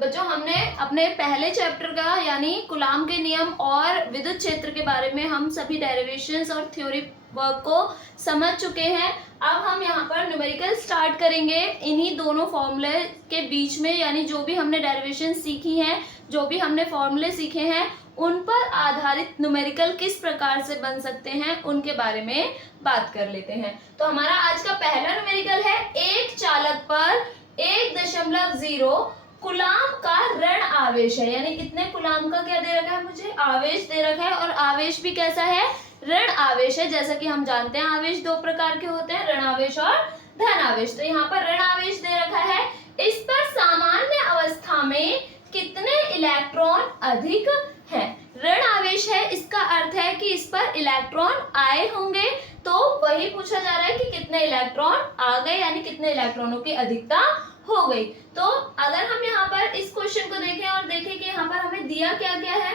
बच्चों हमने अपने पहले चैप्टर का यानी कूलाम के नियम और विद्युत क्षेत्र के बारे में हम सभी डेरिवेशंस और थ्योरी वर्क को समझ चुके हैं। अब हम यहाँ पर न्यूमेरिकल स्टार्ट करेंगे इन्हीं दोनों फॉर्मूले के बीच में, यानी जो भी हमने डेरिवेशन सीखी हैं, जो भी हमने फॉर्मूले सीखे हैं, उन पर आधारित न्यूमेरिकल किस प्रकार से बन सकते हैं उनके बारे में बात कर लेते हैं। तो हमारा आज का पहला न्यूमेरिकल है, एक चालक पर 1.0 कूलाम का ऋण आवेश है, यानी कितने कूलाम का क्या दे रखा है, मुझे आवेश दे रखा है, और आवेश भी कैसा है, ऋण आवेश है। जैसा कि हम जानते हैं आवेश दो प्रकार के होते हैं, ऋण आवेश और धन आवेश। तो यहाँ पर ऋण आवेश दे रखा है, इस पर सामान्य अवस्था में कितने इलेक्ट्रॉन अधिक है। ऋण आवेश है, इसका अर्थ है कि इस पर इलेक्ट्रॉन आए होंगे, तो वही पूछा जा रहा है कि कितने इलेक्ट्रॉन आ गए, यानी कितने इलेक्ट्रॉनों की अधिकता हो गई। तो अगर हम यहाँ पर इस क्वेश्चन को देखें और देखें कि यहाँ पर हमें दिया क्या क्या है,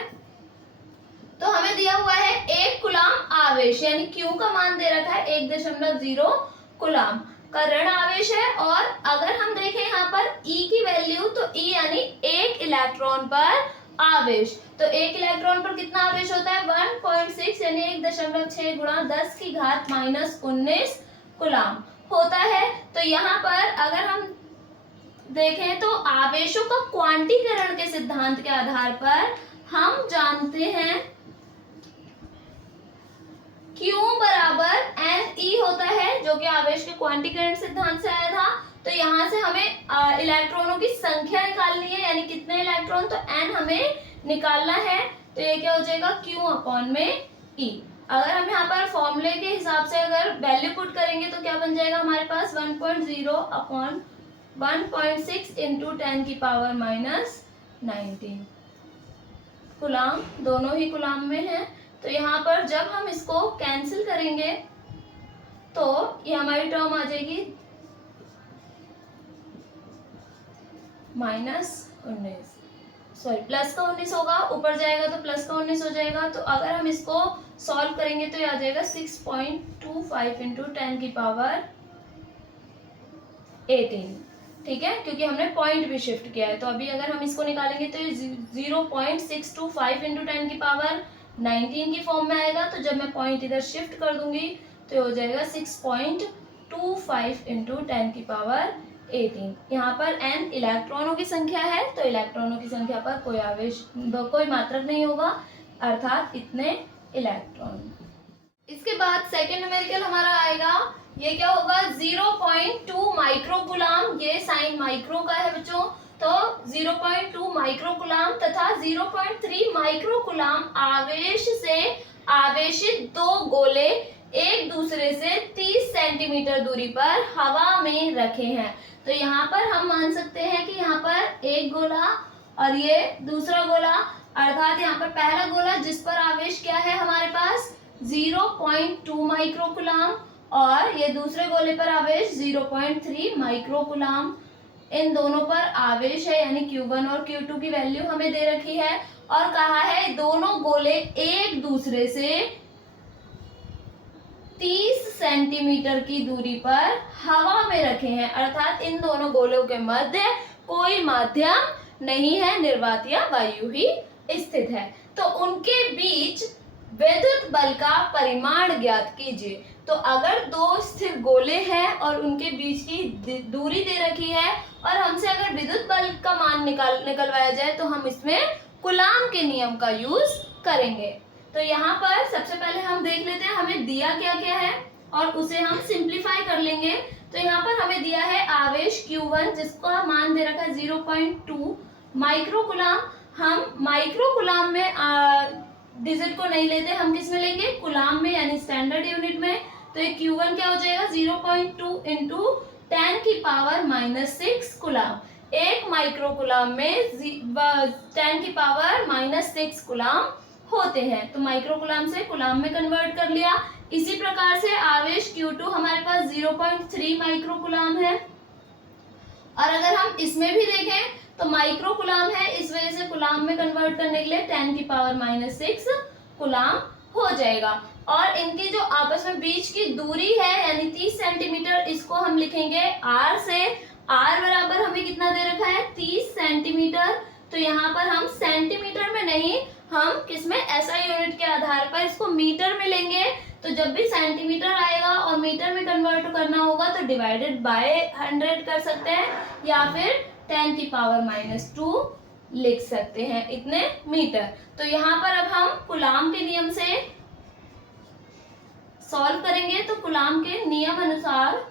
तो हमें दिया हुआ है 1 कूलाम आवेश, यानी Q का मान दे रखा है 1.0 कूलाम का ऋण आवेश है। और अगर हम देखें यहाँ पर E की वैल्यू, तो E यानी 1 इलेक्ट्रॉन पर आवेश, तो 1 इलेक्ट्रॉन पर कितना आवेश होता है, 1.6 यानी 1.6 गुणा 10 की घात -19 कूलाम होता है। तो यहाँ पर अगर हम देखें तो आवेशों का क्वांटीकरण के सिद्धांत के आधार पर हम जानते हैं Q बराबर NE होता है, जो कि आवेश के क्वांटीकरण सिद्धांत से आया था। तो यहाँ से हमें इलेक्ट्रॉनों की संख्या निकालनी है, यानी कितने इलेक्ट्रॉन, तो N हमें निकालना है। तो ये क्या हो जाएगा, Q अपॉन में E। अगर हम यहाँ पर फॉर्मूले के हिसाब से अगर वैल्यू पुट करेंगे तो क्या बन जाएगा हमारे पास, 1.0 अपॉन 1.6 इंटू 10 की पावर -19 कूलाम, दोनों ही कूलाम में है। तो यहाँ पर जब हम इसको कैंसिल करेंगे तो ये हमारी टर्म आ जाएगी -19, सॉरी प्लस का 19 होगा, ऊपर जाएगा तो प्लस का 19 हो जाएगा। तो अगर हम इसको सॉल्व करेंगे तो ये आ जाएगा 6.25 इंटू 10 की पावर 18, ठीक है, क्योंकि हमने पॉइंट भी शिफ्ट किया है। तो अभी अगर हम इसको निकालेंगे तो ये 0.625 इंटू 10 की पावर 19 की फॉर्म में आएगा। तो जब मैं पॉइंट इधर शिफ्ट कर दूंगी तो हो जाएगा 6.25 इंटू 10 की पावर 18। यहाँ पर n इलेक्ट्रॉनों की संख्या है, तो इलेक्ट्रॉनों की संख्या पर कोई आवेश, कोई मात्रक नहीं होगा, अर्थात इतने इलेक्ट्रॉन। इसके बाद सेकेंड न्यूमेरिकल हमारा आएगा, ये क्या होगा, 0.2 माइक्रो कूलाम, ये साइन माइक्रो का है बच्चों। तो 0.2 माइक्रो कूलाम तथा 0.3 माइक्रो कूलाम आवेश से आवेशित दो गोले एक दूसरे से 30 सेंटीमीटर दूरी पर हवा में रखे हैं। तो यहाँ पर हम मान सकते हैं कि यहाँ पर एक गोला और ये दूसरा गोला, अर्थात यहाँ पर पहला गोला जिस पर आवेश क्या है हमारे पास 0.2 माइक्रो कूलाम, और ये दूसरे गोले पर आवेश 0.3 माइक्रो कूलाम। इन दोनों पर आवेश है, यानी Q1 और Q2 की वैल्यू हमें दे रखी है, और कहा है दोनों गोले एक दूसरे से 30 सेंटीमीटर की दूरी पर हवा में रखे हैं, अर्थात इन दोनों गोलों के मध्य कोई माध्यम नहीं है, निर्वात या वायु ही स्थित है। तो उनके बीच विद्युत बल का परिमाण ज्ञात कीजिए। तो अगर दो स्थिर गोले हैं और उनके बीच की दूरी दे रखी है, और हमसे अगर विद्युत बल का मान निकलवाया जाए तो हम इसमें कूलाम के नियम का यूज करेंगे। तो यहाँ पर सबसे पहले हम देख लेते हैं हमें दिया क्या क्या है, और उसे हम सिंप्लीफाई कर लेंगे। तो यहाँ पर हमें दिया है आवेश Q1, जिसका मान दे रखा है 0.2 माइक्रो कूलाम। हम माइक्रो कूलाम में डिजिट को नहीं लेते, हम किस में लेंगे, कूलाम में, यानी स्टैंडर्ड यूनिट में। तो ये Q1 क्या हो जाएगा, 0.2 इंटू 10 की पावर -6 कूलाम। एक माइक्रो कूलाम में 10 की पावर -6 कूलाम होते हैं। तो माइक्रो कूलाम से कूलाम में कन्वर्ट कर लिया। इसी प्रकार से आवेश Q2 हमारे पास 0.3 माइक्रो कूलाम है, और अगर हम इसमें भी देखें तो माइक्रो कूलाम है, इस वजह से कूलाम में कन्वर्ट करने के लिए 10 की पावर -6 कूलाम हो जाएगा। और इनकी जो आपस में बीच की दूरी है यानी 30 सेंटीमीटर, इसको हम लिखेंगे R से। R बराबर हमें कितना दे रखा है, 30 सेंटीमीटर, तो यहाँ पर हम सेंटीमीटर में नहीं, हम किसमें SI यूनिट के आधार पर इसको मीटर में लेंगे। तो जब भी सेंटीमीटर आएगा और मीटर में कन्वर्ट करना होगा तो डिवाइडेड बाय 100 कर सकते हैं या फिर 10⁻⁻2 लिख सकते हैं, इतने मीटर। तो यहाँ पर अब हम कूलाम के नियम से सॉल्व करेंगे। तो कूलाम के नियम अनुसार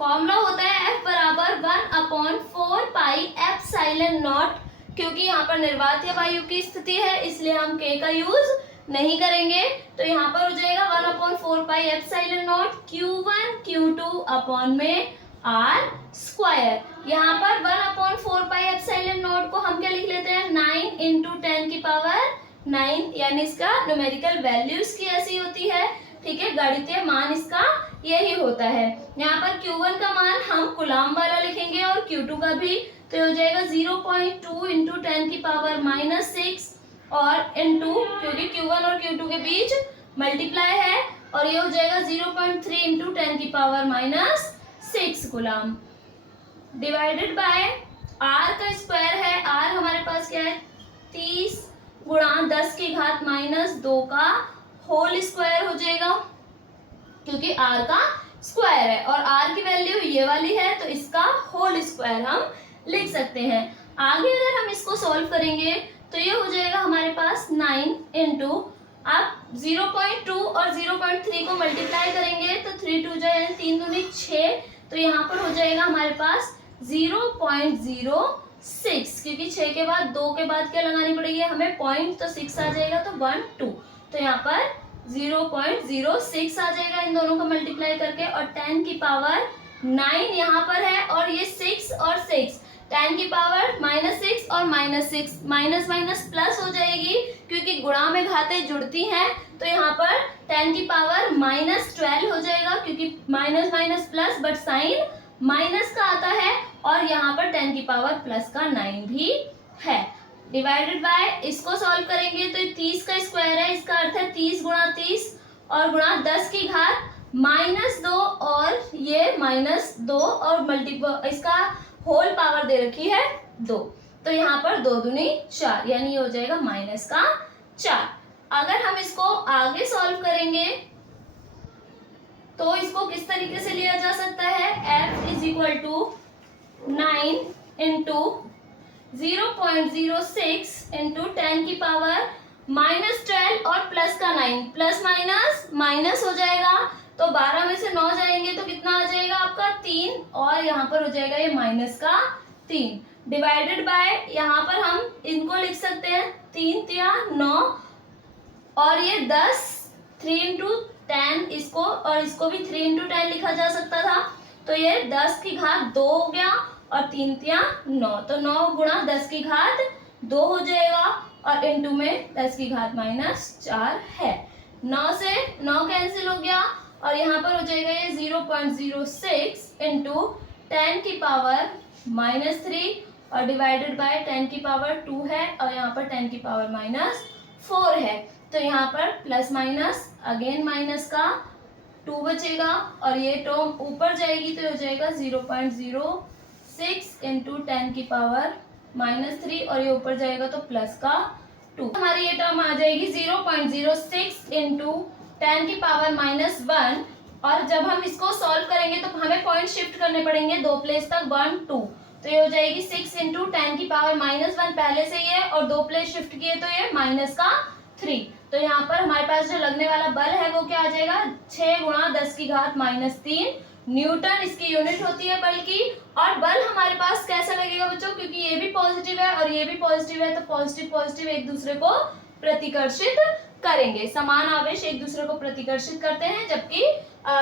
फॉर्मूला होता है F बराबर 1/4 पाई एप्सिलॉन नॉट। क्योंकि यहाँ पर निर्वात या वायु की स्थिति है इसलिए हम K का यूज नहीं करेंगे। तो यहाँ पर हो जाएगा 1/4 pi epsilon not Q1 Q2 upon में R स्क्वायर। यहाँ पर 1/4 पाई एप्सिलॉन नॉट को हम क्या लिख लेते हैं 9 इंटू 10⁻9, यानी इसका न्यूमेरिकल वैल्यू इसकी ऐसी होती है, ठीक है, गणितीय मान इसका यही होता है। यहाँ पर Q1 का मान हम कूलाम वाला लिखेंगे और Q2 का भी, तो हो जाएगा 0.2 इंटू 10⁻6 और इंटू, क्योंकि Q1 और Q2 के बीच मल्टीप्लाई है, और ये हो जाएगा 0.3 into 10⁻6 coulomb divided by R का स्क्वायर है। R हमारे पास क्या है 30 गुणा 10⁻2 का होल स्क्वायर हो जाएगा, क्योंकि R का स्क्वायर है और R की वैल्यू ये वाली है तो इसका होल स्क्वायर हम लिख सकते हैं। आगे अगर हम इसको सॉल्व करेंगे तो ये हो जाएगा हमारे पास 9 इंटू, आप 0.2 और 0.3 को मल्टीप्लाई करेंगे तो 3 2 जाए 3 दूनी 6, तो यहाँ पर हो जाएगा हमारे पास 0.06, क्योंकि 6 के बाद 2 के बाद क्या लगानी पड़ेगी हमें पॉइंट, तो 6 आ जाएगा तो 1 2, तो यहाँ पर 0.06 आ जाएगा इन दोनों को मल्टीप्लाई करके। और 10⁻9 यहाँ पर है और ये 6 और 6, 10⁻6 और -6, माइनस माइनस प्लस हो जाएगी क्योंकि गुणा में घातें जुड़ती हैं, तो यहाँ पर 10⁻−12 हो जाएगा, क्योंकि minus minus plus but sign minus का आता है, और यहाँ पर 10⁻+9 भी है। डिवाइडेड बाय, इसको सॉल्व करेंगे तो 30 का स्क्वायर है, इसका अर्थ है 30 गुणा 30 और गुणा 10⁻−2 और ये -2 और मल्टीपल, इसका होल पावर दे रखी है 2, तो यहाँ पर 2 दूनी 4, यानी ये हो जाएगा -4। अगर हम इसको आगे सॉल्व करेंगे तो इसको किस तरीके से लिया जा सकता है, F = 9 इंटू 0.06 इंटू 10⁻−12 और प्लस का 9, प्लस माइनस माइनस हो जाएगा, तो 12 में से 9 जाएंगे तो कितना आ जाएगा आपका 3, और यहाँ पर हो जाएगा ये माइनस का 3, डिवाइडेड बाय, यहाँ पर हम इनको लिख सकते हैं 3 3 9 और ये 10, 3 इंटू 10 इसको, और इसको भी 3 इंटू 10 लिखा जा सकता था, तो ये 10⁻2 हो गया और 3 3 9, तो 9 गुणा 10⁻2 हो जाएगा और इंटू में 10⁻−4 है। 9 से 9 कैंसिल हो गया और यहाँ पर हो जाएगा ये 0.06 इंटू 10⁻−3 और डिवाइडेड बाय 10⁻2 है और यहाँ पर 10⁻4 है, तो यहाँ पर प्लस माइनस अगेन माइनस का 2 बचेगा और ये टर्म ऊपर जाएगी तो हो जाएगा 0.06 इंटू 10⁻−3 और ये ऊपर जाएगा तो प्लस का 2, हमारी ये टर्म आ जाएगी 0.06 इंटू 10⁻−1, और जब हम इसको सॉल्व करेंगे तो हमें पॉइंट शिफ्ट करने पड़ेंगे 2 प्लेस तक, 1 2, तो ये हो जाएगी 6 इंटू 10⁻−1 पहले से ही है और 2 प्लेस शिफ्ट किए तो ये माइनस का 3, तो यहाँ पर हमारे पास जो लगने वाला बल है वो क्या आ जाएगा 6 गुणा 10⁻−3 न्यूटन इसकी यूनिट होती है बल की। और बल हमारे पास कैसा लगेगा बच्चों, क्योंकि ये भी पॉजिटिव है और ये भी पॉजिटिव है, तो पॉजिटिव पॉजिटिव एक दूसरे को प्रतिकर्षित करेंगे, समान आवेश एक दूसरे को प्रतिकर्षित करते हैं जबकि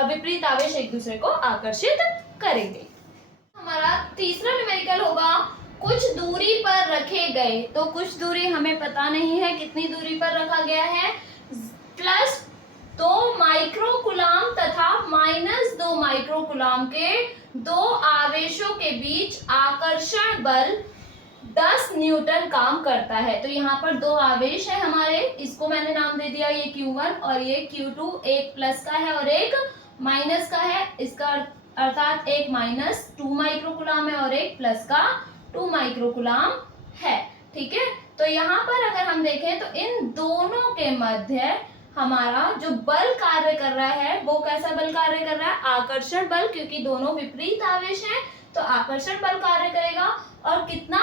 विपरीत आवेश एक दूसरे को आकर्षित करेंगे। हमारा तीसरा न्यूमेरिकल होगा कुछ दूरी पर रखे गए, तो कुछ दूरी हमें पता नहीं है कितनी दूरी पर रखा गया है, +2 माइक्रोकुलाम तथा -2 माइक्रोकुलाम के दो आवेशों के बीच आकर्षण बल 10 न्यूटन काम करता है। तो यहाँ पर दो आवेश है हमारे, इसको मैंने नाम दे दिया ये Q1 और ये Q2, एक प्लस का है और एक माइनस का है, इसका अर्थात एक माइनस 2 माइक्रोकुलाम है और एक प्लस का 2 माइक्रोकुलाम है। ठीक है, तो यहाँ पर अगर हम देखें तो इन दोनों के मध्य हमारा जो बल कार्य कर रहा है वो कैसा बल कार्य कर रहा है? आकर्षण बल, क्योंकि दोनों विपरीत आवेश हैं तो आकर्षण बल कार्य करेगा। और कितना?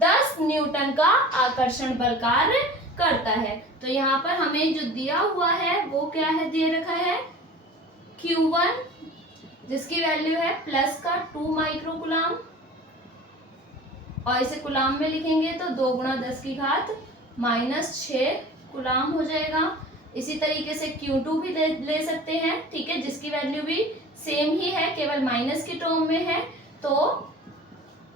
10 न्यूटन का आकर्षण बल कार्य करता है। तो यहाँ पर हमें जो दिया हुआ है वो क्या है? दे रखा है Q1, जिसकी वैल्यू है प्लस का 2 माइक्रोकुलाम, और इसे कुलाम में लिखेंगे तो 2 गुणा 10 की घात -6 कुलाम हो जाएगा। इसी तरीके से Q2 भी ले सकते हैं, ठीक है, जिसकी वैल्यू भी सेम ही है, केवल माइनस की टर्म में है। तो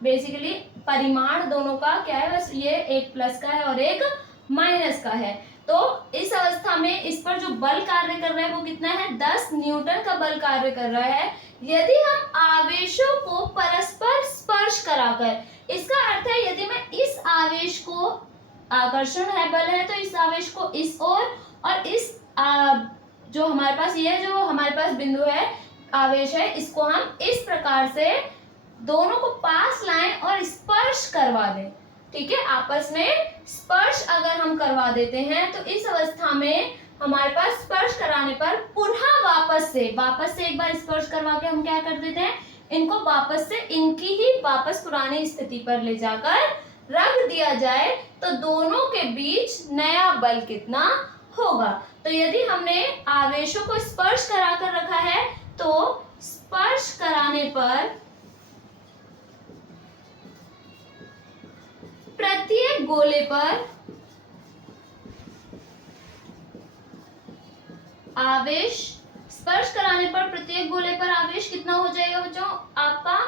बेसिकली परिमाण दोनों का क्या है? बस ये एक प्लस का है और एक माइनस का है। तो इस अवस्था में इस पर जो बल कार्य कर रहा है वो कितना है? 10 न्यूटन का बल कार्य कर रहा है। यदि हम आवेशों को परस्पर स्पर्श कराकर, इसका अर्थ है यदि मैं इस आवेश को, आकर्षण है बल है, तो इस आवेश को इस ओर और इस जो हमारे पास ये जो हमारे पास बिंदु है, आवेश है, इसको हम इस प्रकार से दोनों को पास लाएं और स्पर्श करवा दें। ठीक है, आपस में स्पर्श अगर हम करवा देते हैं तो इस अवस्था में हमारे पास स्पर्श कराने पर पुनः वापस से एक बार स्पर्श करवा के हम क्या कर देते हैं? इनको वापस से इनकी ही वापस पुरानी स्थिति पर ले जाकर रख दिया जाए तो दोनों के बीच नया बल कितना होगा? तो यदि हमने आवेशों को स्पर्श कराकर रखा है तो स्पर्श कराने पर प्रत्येक गोले पर आवेश, स्पर्श कराने पर प्रत्येक गोले पर आवेश कितना हो जाएगा बच्चों? आपका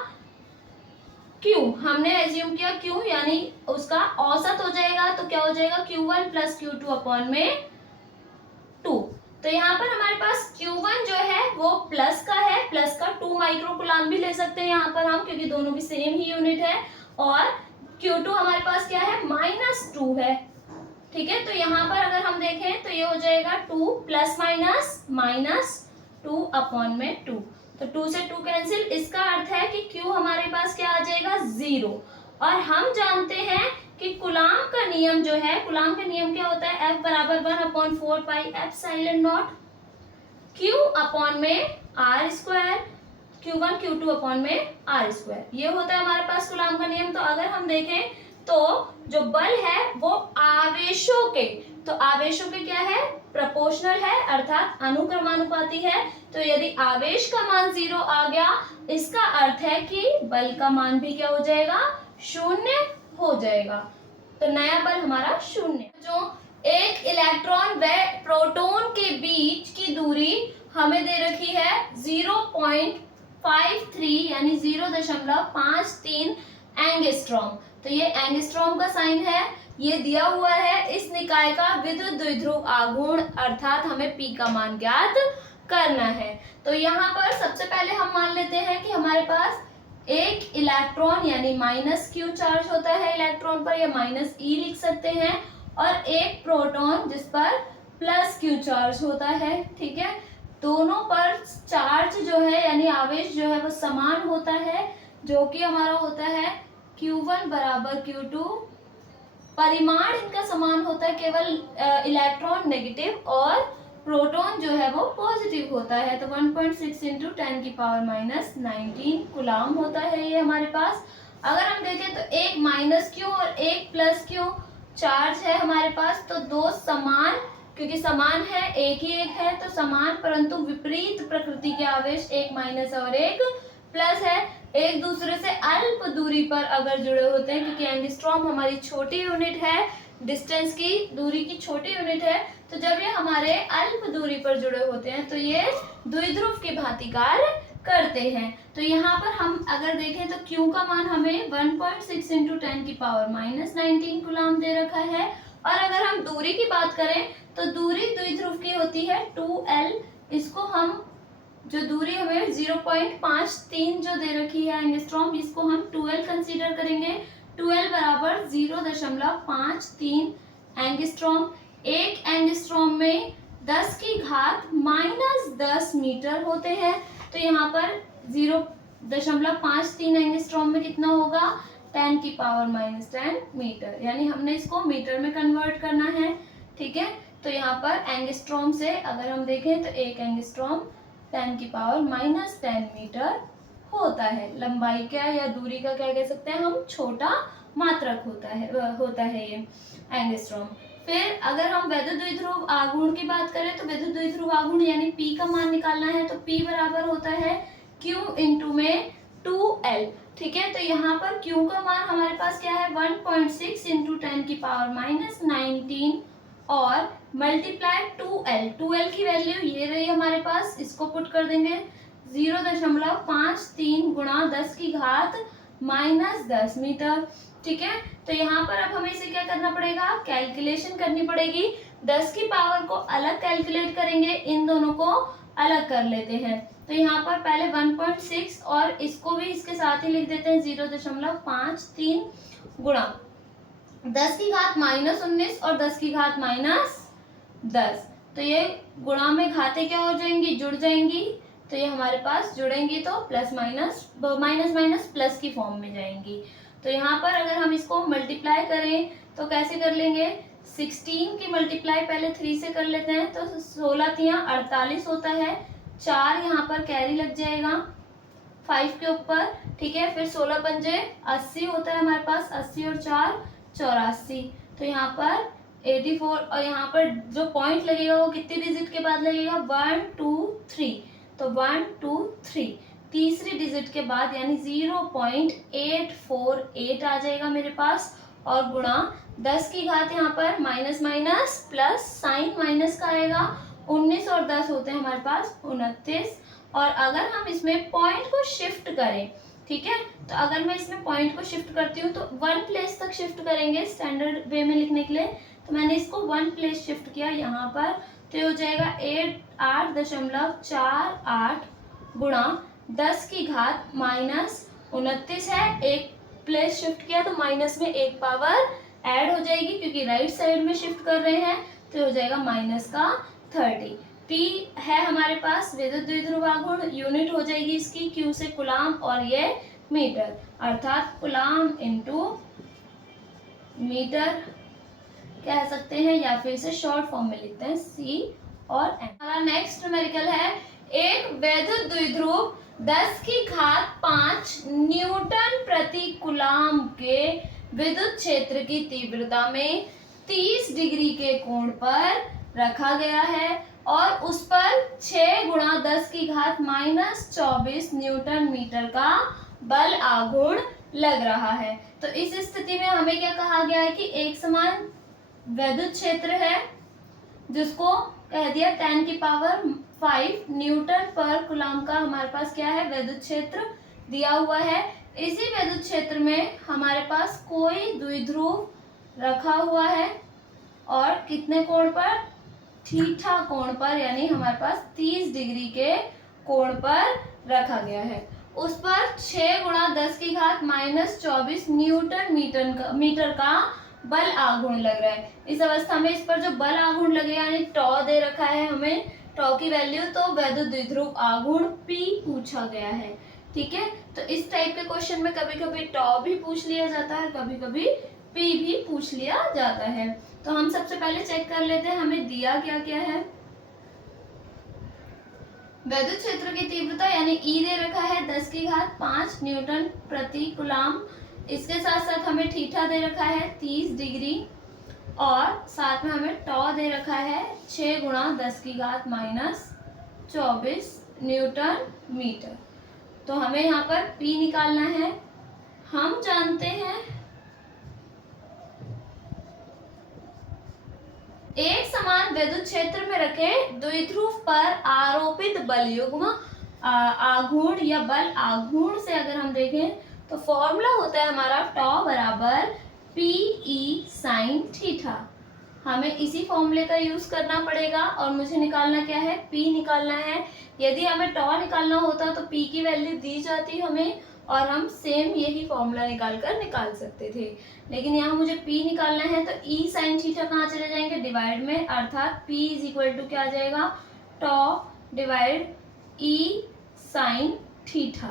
Q, हमने एज्यूम किया Q यानी उसका औसत हो जाएगा, तो क्या हो जाएगा? Q1 प्लस Q2 अपॉन में 2। तो यहाँ पर हमारे पास Q1 जो है वो प्लस का है, प्लस का 2 माइक्रोकुलाम भी ले सकते हैं यहाँ पर हम, क्योंकि दोनों भी सेम ही यूनिट है। और Q2 हमारे पास क्या है? -2 है। ठीक है, तो यहाँ पर अगर हम देखें तो ये हो जाएगा 2 प्लस माइनस -2 अपॉन में 2। तो 2 से 2 कैंसिल, इसका अर्थ है कि Q हमारे पास क्या आ जाएगा? 0। और हम जानते हैं कि कूलाम का नियम जो है, कूलाम का नियम क्या होता है? F बराबर 1/4 pi epsilon not Q upon में R square, Q1 Q2 upon में R स्क्वायर, ये होता है हमारे पास कूलाम का नियम। तो अगर हम देखें तो जो बल है वो आवेशों के, तो आवेशों के क्या है? प्रोपोर्शनल है, अर्थात अनुक्रमानुपाती है। तो यदि आवेश का मान 0 आ गया, इसका अर्थ है कि बल का मान भी क्या हो जाएगा? 0 हो जाएगा। तो नया बल हमारा 0। जो एक इलेक्ट्रॉन व प्रोटॉन के बीच की दूरी हमें दे रखी है 0.53 यानी 0.53 एंगस्ट्रॉम। तो ये एंगस्ट्रॉम का साइन है, ये दिया हुआ है इस निकाय का विद्युत द्विध्रुव आघूर्ण, अर्थात हमें P का मान ज्ञात करना है। तो यहाँ पर सबसे पहले हम मान लेते हैं कि हमारे पास एक इलेक्ट्रॉन यानी -Q चार्ज होता है इलेक्ट्रॉन पर, या -E लिख सकते हैं, और एक प्रोटॉन जिस पर +Q चार्ज होता है। ठीक है, दोनों पर चार्ज जो है यानी आवेश जो है वो समान होता है, जो कि हमारा होता है Q1 बराबर Q2। परिमाण इनका समान होता है, केवल इलेक्ट्रॉन नेगेटिव और प्रोटॉन जो है वो पॉजिटिव होता है। तो 1.6 × 10⁻⁻19 कूलाम होता है ये हमारे पास। अगर हम देखें तो एक -Q और एक +Q चार्ज है हमारे पास, तो दो समान, क्योंकि समान है, एक ही एक है, तो समान परंतु विपरीत प्रकृति के आवेश, एक माइनस और एक प्लस है, एक दूसरे से अल्प दूरी पर अगर जुड़े होते हैं, क्योंकि एंगस्ट्रॉम हमारी छोटी यूनिट है, डिस्टेंस की, दूरी की छोटी यूनिट है। तो जब ये हमारे अल्प दूरी पर जुड़े होते हैं तो ये द्विध्रुव की भांति कार्य करते हैं। तो यहाँ पर हम अगर देखें तो Q का मान हमें 1.6 × 10⁻⁻19 कूलाम दे रखा है। और अगर हम दूरी की बात करें तो दूरी द्विध्रुव की होती है 2L। इसको हम जो दूरी हमें 0.53 जो दे रखी है एंगस्ट्रॉम, इसको हम 2L कंसीडर करेंगे। 2L बराबर 0.53 एंगस्ट्रॉम। एक एंगस्ट्रॉम में 10 की घात -10 मीटर होते हैं। तो यहाँ पर 0.53 एंगस्ट्रॉम में कितना होगा, 10⁻⁻10 मीटर, यानी हमने इसको मीटर में कन्वर्ट करना है। ठीक है, तो यहाँ पर एंगस्ट्रॉम से अगर हम देखें तो एक एंगस्ट्रॉम 10⁻10 मीटर होता है। लंबाई क्या या दूरी का क्या कह सकते हैं हम, छोटा मात्रक होता है ये एंगस्ट्रॉम। फिर अगर हम वैद्युत द्विध्रुव आघूर्ण की बात करें तो वैद्युत द्विध्रुव आघूर्ण यानी P का मान निकालना है, तो P बराबर होता है Q इंटू में 2L। ठीक है, तो यहाँ पर Q का मान हमारे पास क्या है, 1.6 इंटू 10⁻19 और मल्टीप्लाई 2L की वैल्यू ये रही हमारे पास, इसको पुट कर देंगे 0.53 गुणा 10⁻−10 मीटर। ठीक है, तो यहाँ पर अब हमें इसे क्या करना पड़ेगा, कैलकुलेशन करनी पड़ेगी। 10 की पावर को अलग कैलकुलेट करेंगे, इन दोनों को अलग कर लेते हैं। तो यहाँ पर पहले 1.6 और इसको भी इसके साथ ही लिख देते हैं 0.53 गुणा 10⁻−19 और 10⁻−10। तो ये गुणा में घाते क्या हो जाएंगी, जुड़ जाएंगी। तो ये हमारे पास जुड़ेंगी तो प्लस माइनस माइनस प्लस की फॉर्म में जाएंगी। तो यहाँ पर अगर हम इसको मल्टीप्लाई करें तो कैसे कर लेंगे, 16 की मल्टीप्लाई पहले 3 से कर लेते हैं, तो 16 × 48 होता है, 4 यहाँ पर कैरी लग जाएगा 5 के ऊपर। ठीक है, फिर 16 पंजे 80 होता है हमारे पास, 80 और 4 84। तो यहाँ पर 84 और यहाँ पर जो पॉइंट लगेगा वो कितनी डिजिट के बाद लगेगा, 1 2 3। तो 1 2 3 तीसरी डिजिट के बाद यानी 0.848 आ जाएगा मेरे पास, और गुणा 10 की घात यहाँ पर minus minus plus sign minus का आएगा, 19 और 10 होते हैं हमारे पास 29। और अगर हम इसमें पॉइंट को शिफ्ट करें, ठीक है, तो अगर मैं इसमें पॉइंट को शिफ्ट करती हूँ तो 1 प्लेस तक शिफ्ट करेंगे स्टैंडर्ड वे में लिखने के लिए। तो मैंने इसको 1 प्लेस शिफ्ट किया यहाँ पर, तो ये हो जाएगा 8.48 गुणा 10 की घात -29 है, एक प्लेस शिफ्ट किया तो माइनस में एक पावर ऐड हो जाएगी क्योंकि राइट साइड में शिफ्ट कर रहे हैं, तो हो जाएगा -30। P है हमारे पास विद्युत द्विध्रुव आघूर्ण, यूनिट हो जाएगी इसकी Q से कुलाम और ये मीटर, अर्थात कुलाम इनटू मीटर कह सकते हैं, या फिर इसे शॉर्ट फॉर्म में लिखते हैं C और M। हमारा नेक्स्ट न्यूमेरिकल है, एक वैद्युत द्विध्रुव 10 की घात 5 न्यूटन प्रति कुलाम के विद्युत क्षेत्र की तीव्रता में 30 डिग्री के कोण पर रखा गया है और उस पर 6 गुणा 10 की घात -24 न्यूटन मीटर का बल आघूर्ण लग रहा है। तो इस स्थिति में हमें क्या कहा गया है कि एक समान वैद्युत क्षेत्र है जिसको कह दिया 10⁵ न्यूटन पर कुलाम का हमारे पास क्या है, वैद्युत क्षेत्र दिया हुआ है। इसी वैद्युत क्षेत्र में हमारे पास कोई द्विध्रुव रखा हुआ है और कितने कोण पर, थीटा कोण पर, यानी हमारे पास 30 डिग्री के कोण पर रखा गया है। उस पर 6 गुणा 10 की घात -24 न्यूटन मीटर का बल आघूर्ण लग रहा है। इस अवस्था में इस पर जो बल आघूर्ण लगेगा यानी टॉ दे रखा है हमें, टॉ की वैल्यू, तो वैद्युत द्विध्रुव आघूर्ण P पूछा गया है। ठीक है, तो इस टाइप के क्वेश्चन में कभी कभी टॉ भी पूछ लिया जाता है, कभी कभी P भी पूछ लिया जाता है। तो हम सबसे पहले चेक कर लेते हैं हमें दिया क्या क्या है। वैद्युत क्षेत्र की तीव्रता यानी E दे रखा है 10 की घात 5 न्यूटन प्रति कुलाम, इसके साथ साथ हमें थीटा दे रखा है 30 डिग्री और साथ में हमें टॉ दे रखा है 6 गुणा 10 की घात -24 न्यूटन मीटर। तो हमें यहाँ पर P निकालना है। हम जानते हैं एक समान विद्युत क्षेत्र में रखे द्विध्रुव पर आरोपित बल युग्म आघूर्ण या बल आघूर्ण से अगर हम देखें तो फॉर्मूला होता है हमारा टॉ बराबर PE sin थीटा। हमें इसी फॉर्मूले का यूज करना पड़ेगा और मुझे निकालना क्या है, P निकालना है। यदि हमें टॉ निकालना होता तो P की वैल्यू दी जाती हमें और हम सेम यही फॉर्मूला निकाल सकते थे, लेकिन यहाँ मुझे P निकालना है। तो E sin थीटा कहाँ चले जाएंगे, डिवाइड में, अर्थात P इज इक्वल टू क्या आ जाएगा, टॉ डिवाइड E साइन थीटा।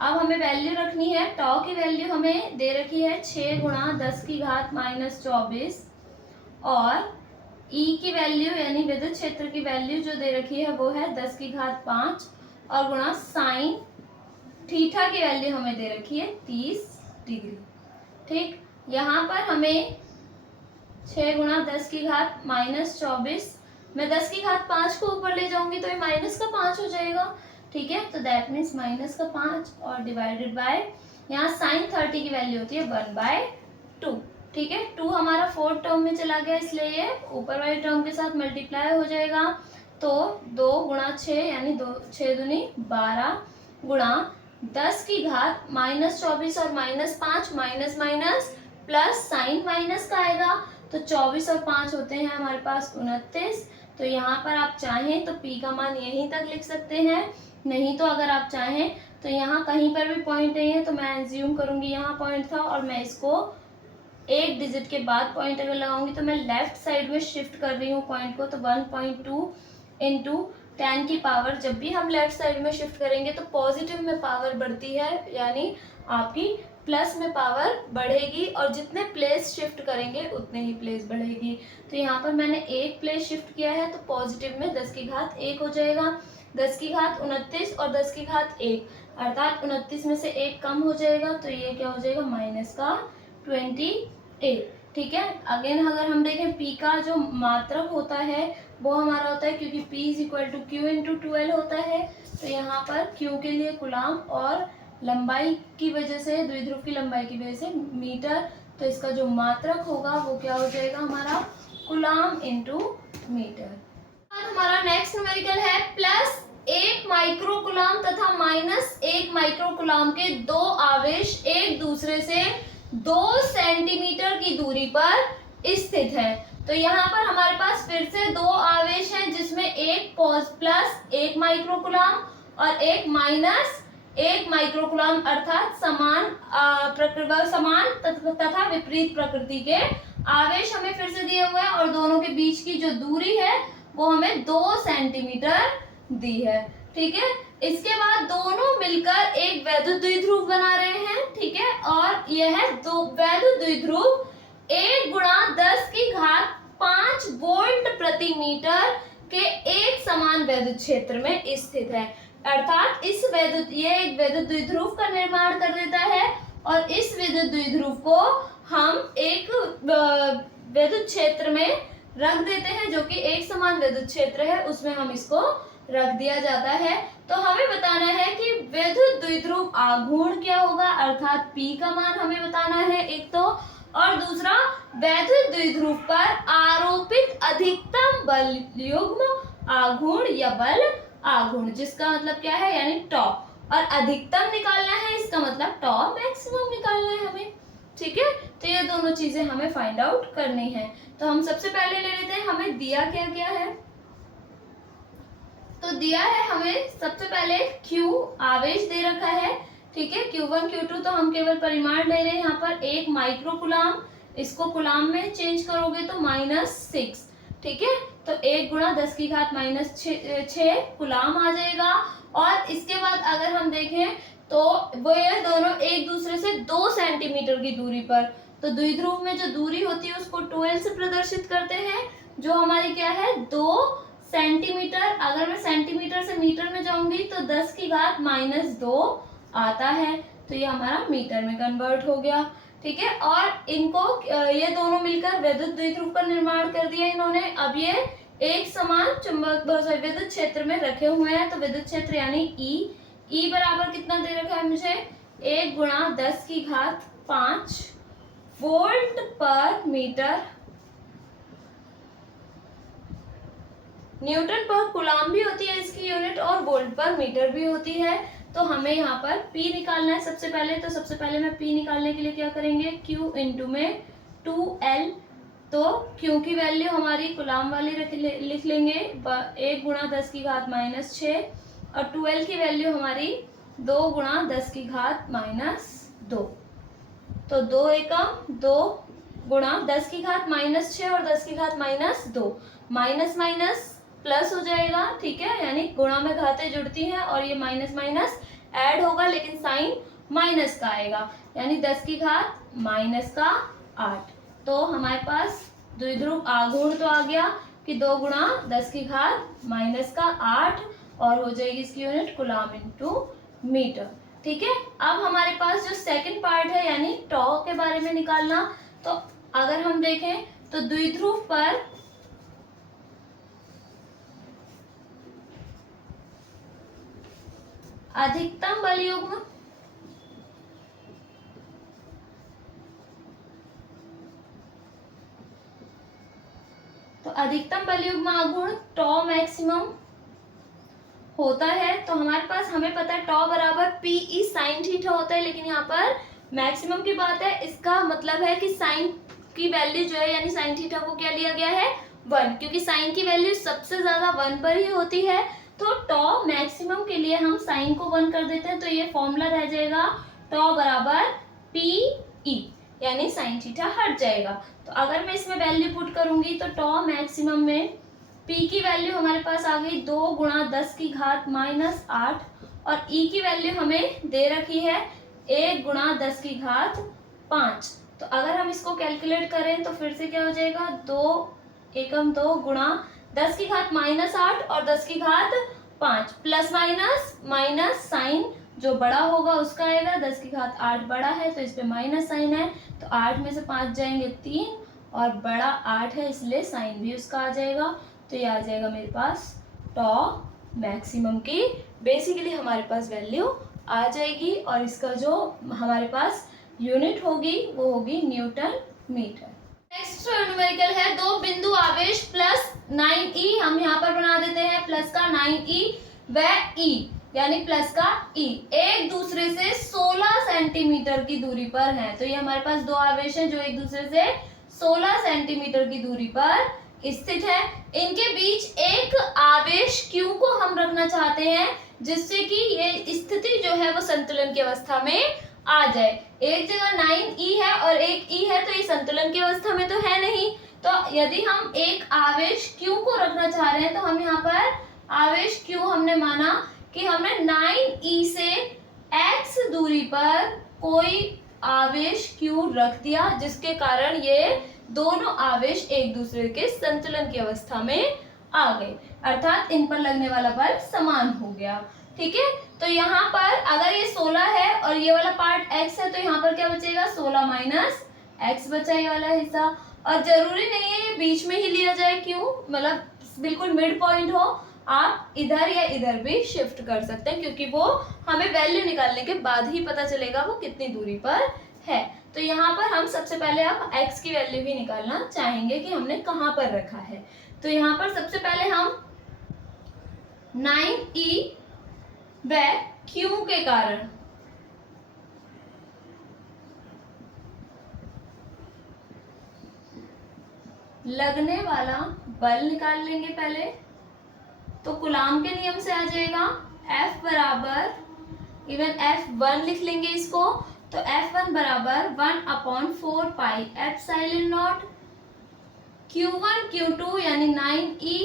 अब हमें वैल्यू रखनी है, टॉ की वैल्यू हमें दे रखी है 6 गुणा 10 की घात माइनस 24 और ई की वैल्यू यानी विद्युत क्षेत्र की वैल्यू जो दे रखी है वो है 10 की घात 5 और गुणा साइन थीटा की वैल्यू हमें दे रखी है 30 डिग्री। ठीक, यहाँ पर हमें 6 गुणा 10 की घात माइनस 24, मैं 10 की घात 5 को ऊपर ले जाऊंगी तो ये माइनस का 5 हो जाएगा। ठीक है, तो दैट मीन्स माइनस का 5 और डिवाइडेड बाय यहाँ साइन 30 की वैल्यू होती है 1/2। ठीक है, 2 हमारा फोर्थ टर्म में चला गया इसलिए ये ऊपर वाले टर्म के साथ मल्टीप्लाई हो जाएगा। तो 2 गुणा 6 यानी 6 दूनी 12 गुणा 10 की घात माइनस 24 और minus 5 minus minus plus sign minus का आएगा तो 24 और 5 होते हैं हमारे पास 29। तो यहाँ पर आप चाहें तो p का मान यहीं तक लिख सकते हैं, नहीं तो अगर आप चाहें तो यहाँ कहीं पर भी पॉइंट नहीं है तो मैं एज्यूम करूँगी यहाँ पॉइंट था और मैं इसको एक डिजिट के बाद पॉइंट अगर लगाऊंगी तो मैं लेफ्ट साइड में शिफ्ट कर रही हूँ पॉइंट को। तो 1.2 इंटू 10 की पावर, जब भी हम लेफ्ट साइड में शिफ्ट करेंगे तो पॉजिटिव में पावर बढ़ती है यानी आपकी प्लस में पावर बढ़ेगी और जितने प्लेस शिफ्ट करेंगे उतने ही प्लेस बढ़ेगी। तो यहाँ पर मैंने एक प्लेस शिफ्ट किया है तो पॉजिटिव में 10 की घात 1 हो जाएगा, 10 की घात 29 और 10 की घात 1 अर्थात 29 में से 1 कम हो जाएगा तो ये क्या हो जाएगा माइनस का 28। ठीक है, अगेन अगर हम देखें p का जो मात्रक होता है वो हमारा होता है क्योंकि p is equal to q into 12 होता है तो यहाँ पर q के लिए कुलाम और लंबाई की वजह से द्विध्रुव की लंबाई की वजह से मीटर, तो इसका जो मात्रक होगा वो क्या हो जाएगा हमारा कुलाम इंटू मीटर। हमारा नेक्स्ट न्यूमेरिकल है प्लस 1 माइक्रोकुलाम तथा माइनस 1 माइक्रोकुलाम के दो आवेश एक दूसरे से 2 सेंटीमीटर की दूरी पर स्थित है। तो यहाँ पर हमारे पास फिर से दो आवेश हैं जिसमें एक प्लस 1 माइक्रोकुलाम और एक माइनस 1 माइक्रोकुलाम अर्थात समान तथा विपरीत प्रकृति के आवेश हमें फिर से दिए हुए हैं और दोनों के बीच की जो दूरी है वो हमें 2 सेंटीमीटर दी है। ठीक है, इसके बाद दोनों मिलकर एक वैद्युत द्विध्रुव बना रहे हैं। ठीक है, और यह दो वैद्युत द्विध्रुव 1 गुणा 10 की घात 5 वोल्ट प्रति मीटर के एक समान वैद्युत क्षेत्र में स्थित है अर्थात ये एक वैद्युत द्विध्रुव का निर्माण कर देता है और इस वैद्युत द्विध्रुव को हम एक वैद्युत क्षेत्र में रख देते हैं जो कि एक समान वैद्युत क्षेत्र है, उसमें हम इसको रख दिया जाता है। तो हमें बताना है कि वैद्युत द्विध्रुव आघूर्ण क्या होगा अर्थात P का मान हमें बताना है एक तो, और दूसरा वैद्युत द्विध्रुव पर आरोपित अधिकतम बल युग्म आघूर्ण या बल आघूर्ण जिसका मतलब क्या है यानी टॉ, और अधिकतम निकालना है इसका मतलब टॉ मैक्सिमम निकालना है हमें। ठीक है, तो ये दोनों चीजें हमें फाइंड आउट करनी है। तो हम सबसे पहले ले लेते हैं हमें दिया क्या क्या है। तो दिया है हमें सबसे पहले Q आवेश दे रखा है। ठीक है, Q1 Q2 तो हम केवल परिमाण ले रहे हैं यहाँ पर 1 माइक्रोकुलाम, इसको कुलाम में चेंज करोगे तो -6। ठीक है, तो 1 गुणा 10 की घात -6 कुलाम आ जाएगा। और इसके बाद अगर हम देखें तो वो ये दोनों एक दूसरे से 2 सेंटीमीटर की दूरी पर, तो द्विध्रुव में जो दूरी होती है उसको 12 से प्रदर्शित करते हैं जो हमारी क्या है 2 सेंटीमीटर। अगर मैं सेंटीमीटर से मीटर में जाऊंगी तो 10 की घात -2 आता है, तो ये हमारा मीटर में कन्वर्ट हो गया। ठीक है, और इनको ये दोनों मिलकर वैद्युत द्विध्रुव का निर्माण कर दिया इन्होंने। अब ये एक समान चुंबक विद्युत क्षेत्र में रखे हुए हैं, तो विद्युत क्षेत्र यानी ई बराबर कितना दे रखा है मुझे 1 गुणा 10 की घात 5 वोल्ट पर मीटर, न्यूटन पर कुलाम भी होती है इसकी यूनिट और वोल्ट पर मीटर भी होती है। तो हमें यहाँ पर P निकालना है सबसे पहले। तो सबसे पहले मैं P निकालने के लिए क्या करेंगे Q इंटू में 2L, तो Q की वैल्यू हमारी कुलाम वाली लिख लेंगे 1 गुणा 10 की घात -6 और 2L की वैल्यू हमारी 2 गुणा 10 की घात -2। तो 2 एकम 2 गुणा 10 की घात -6 और 10 की घात -2, माइनस माइनस प्लस हो जाएगा, ठीक है, यानी गुणा में घातें जुड़ती हैं और ये माइनस माइनस ऐड होगा, लेकिन साइन माइनस का आएगा, यानी 10 की घात माइनस का 8। तो हमारे पास द्विध्रुव आघूर्ण तो आ गया कि 2 गुणा 10 की घात माइनस का 8 और हो जाएगी इसकी यूनिट कूलम इनटू मीटर, ठीक है। अब हमारे पास जो सेकंड पार्ट है यानी टॉ के बारे में निकालना, तो अगर हम देखें तो द्विध्रुव पर अधिकतम बल युग्म तो अधिकतम बल युग्म आघूर्ण टॉ मैक्सिमम होता है। तो हमारे पास हमें पता है टॉ बराबर पीई साइन थीटा होता है, लेकिन यहाँ पर मैक्सिमम की बात है, इसका मतलब है कि साइन की वैल्यू जो है यानी साइन थीटा को क्या लिया गया है 1, क्योंकि साइन की वैल्यू सबसे ज्यादा 1 पर ही होती है। तो टॉ मैक्सिमम के लिए हम साइन को 1 कर देते हैं, तो ये फॉर्मूला रह जाएगा टॉ बराबर पीई, यानी साइन थीटा हट जाएगा। तो अगर मैं इसमें वैल्यू पुट करूंगी तो टॉ मैक्सिमम में P की वैल्यू हमारे पास आ गई 2 गुणा 10 की घात माइनस 8 और E की वैल्यू हमें दे रखी है 1 गुणा 10 की घात 5। तो अगर हम इसको कैलकुलेट करें तो फिर से क्या हो जाएगा 2 एकम 2 गुणा 10 की घात माइनस 8 और 10 की घात 5 प्लस माइनस माइनस साइन जो बड़ा होगा उसका आएगा, 10 की घात 8 बड़ा है तो इस पे माइनस साइन है, तो 8 में से 5 जाएंगे 3 और बड़ा 8 है इसलिए साइन भी उसका आ जाएगा। तो ये आ जाएगा मेरे पास टॉ मैक्सिमम की बेसिकली हमारे पास वैल्यू आ जाएगी और इसका जो हमारे पास यूनिट होगी वो होगी न्यूटन मीटर। नेक्स्ट न्यूमेरिकल है 2 बिंदु आवेश प्लस 9e, हम यहाँ पर बना देते हैं प्लस का 9e व e यानी प्लस का e एक दूसरे से 16 सेंटीमीटर की दूरी पर हैं। तो ये हमारे पास 2 आवेश हैं जो एक दूसरे से 16 सेंटीमीटर की दूरी पर स्थित है। इनके बीच एक आवेश Q को हम रखना चाहते हैं जिससे कि ये स्थिति जो है वो संतुलन की अवस्था में आ जाए। एक जगह 9e है और एक e है, तो ये संतुलन की अवस्था में तो है नहीं। तो यदि हम एक आवेश Q को रखना चाह रहे हैं तो हम यहाँ पर आवेश Q हमने माना कि हमने 9e से x दूरी पर कोई आवेश Q रख दिया जिसके कारण ये दोनों आवेश एक दूसरे के संतुलन की अवस्था में आ गए, अर्थात इन पर लगने वाला बल समान हो गया, ठीक है। तो यहाँ पर अगर ये 16 है और ये वाला पार्ट x है तो यहाँ पर क्या बचेगा 16 माइनस x बचा ये वाला हिस्सा। और जरूरी नहीं है ये बीच में ही लिया जाए, क्यों, मतलब बिल्कुल मिड पॉइंट हो, आप इधर या इधर भी शिफ्ट कर सकते हैं क्योंकि वो हमें वैल्यू निकालने के बाद ही पता चलेगा वो कितनी दूरी पर है। तो यहाँ पर हम सबसे पहले आप x की वैल्यू भी निकालना चाहेंगे कि हमने कहाँ पर रखा है। तो यहाँ पर सबसे पहले हम 9e व q के कारण लगने वाला बल निकाल लेंगे पहले। तो कूलम के नियम से आ जाएगा F बराबर इवन F1 लिख लेंगे इसको, तो F1 बराबर 1/4 pi epsilon not Q1 Q2 यानी 9e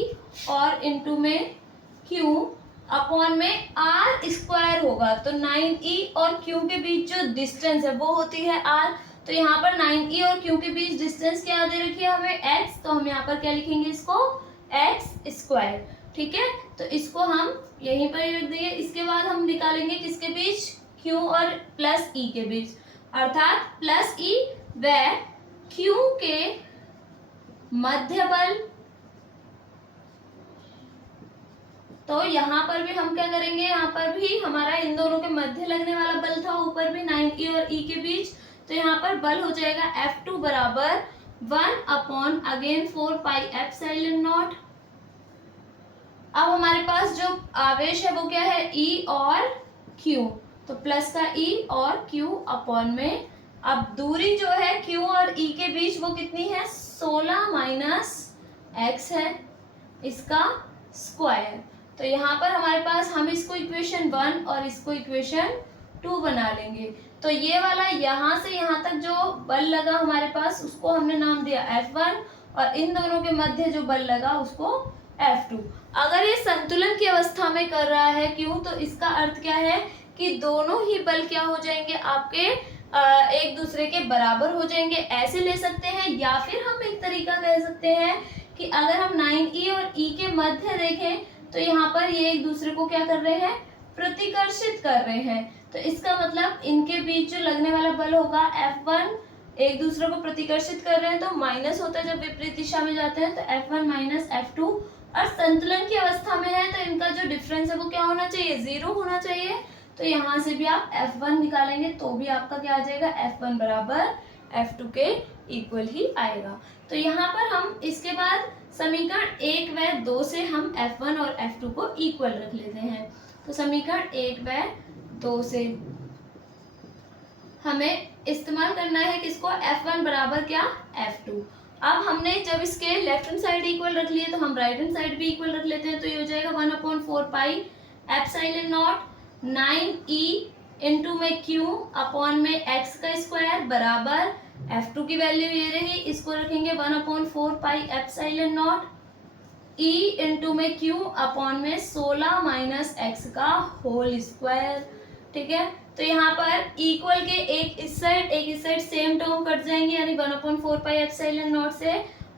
और इनटू में Q अपॉन में R स्क्वायर होगा। तो 9e और Q के बीच जो डिस्टेंस है वो होती है R। तो यहाँ पर 9e और Q के बीच डिस्टेंस क्या दे रखी है हमें x, तो हम यहाँ पर क्या लिखेंगे इसको x स्क्वायर, ठीक है। तो इसको हम यहीं पर ही रख देंगे। इसके बाद हम निकालेंगे किसके बीच Q और प्लस E के बीच, अर्थात प्लस E व Q के मध्य बल। तो यहाँ पर भी हम क्या करेंगे, यहाँ पर भी हमारा इन दोनों के मध्य लगने वाला बल था, ऊपर भी 9e और E के बीच। तो यहाँ पर बल हो जाएगा F2 बराबर 1/4 पाई एप्सिलॉन नॉट। अब हमारे पास जो आवेश है वो क्या है E और Q, तो प्लस का E और Q अपॉन में, अब दूरी जो है Q और E के बीच वो कितनी है 16 माइनस x है इसका स्क्वायर। तो यहाँ पर हमारे पास हम इसको इक्वेशन 1 और इसको इक्वेशन 2 बना लेंगे। तो ये वाला यहाँ से यहाँ तक जो बल लगा हमारे पास उसको हमने नाम दिया F1 और इन दोनों के मध्य जो बल लगा उसको F2। अगर ये संतुलन की अवस्था में कर रहा है, क्यों, तो इसका अर्थ क्या है कि दोनों ही बल क्या हो जाएंगे, आपके एक दूसरे के बराबर हो जाएंगे, ऐसे ले सकते हैं। या फिर हम एक तरीका कह सकते हैं कि अगर हम 9E और E के मध्य देखें तो यहाँ पर ये एक दूसरे को क्या कर रहे हैं, प्रतिकर्षित कर रहे हैं। तो इसका मतलब इनके बीच जो लगने वाला बल होगा F1, एक दूसरे को प्रतिकर्षित कर रहे हैं तो माइनस होता है जब विपरीत दिशा में जाते हैं, तो F1 माइनस F2। और संतुलन की अवस्था में है तो इनका जो डिफरेंस है वो क्या होना चाहिए, 0 होना चाहिए। तो यहाँ से भी आप F1 निकालेंगे तो भी आपका क्या आ जाएगा, F1 बराबर F2 के इक्वल ही आएगा। तो यहाँ पर हम इसके बाद समीकरण 1 व 2 से हम F1 और F2 को इक्वल रख लेते हैं। तो समीकरण 1 व 2 से हमें इस्तेमाल करना है किसको, F1 बराबर क्या, F2। अब हमने जब इसके लेफ्ट हैंड साइड इक्वल रख लिए तो हम राइट हैंड साइड भी इक्वल रख लेते हैं। तो ये हो जाएगा 1/4 pi epsilon not 9E into में Q अपॉन में x का स्क्वायर बराबर F2 की वैल्यू ये रही, इसको रखेंगे 1/4 pi epsilon not E into में Q अपॉन में 16 माइनस x का होल स्क्वायर। ठीक है, तो यहाँ पर इक्वल के एक इस साइड सेम टर्म कट जाएंगे, यानी 1/4 पाई एप्सिलॉन नॉट से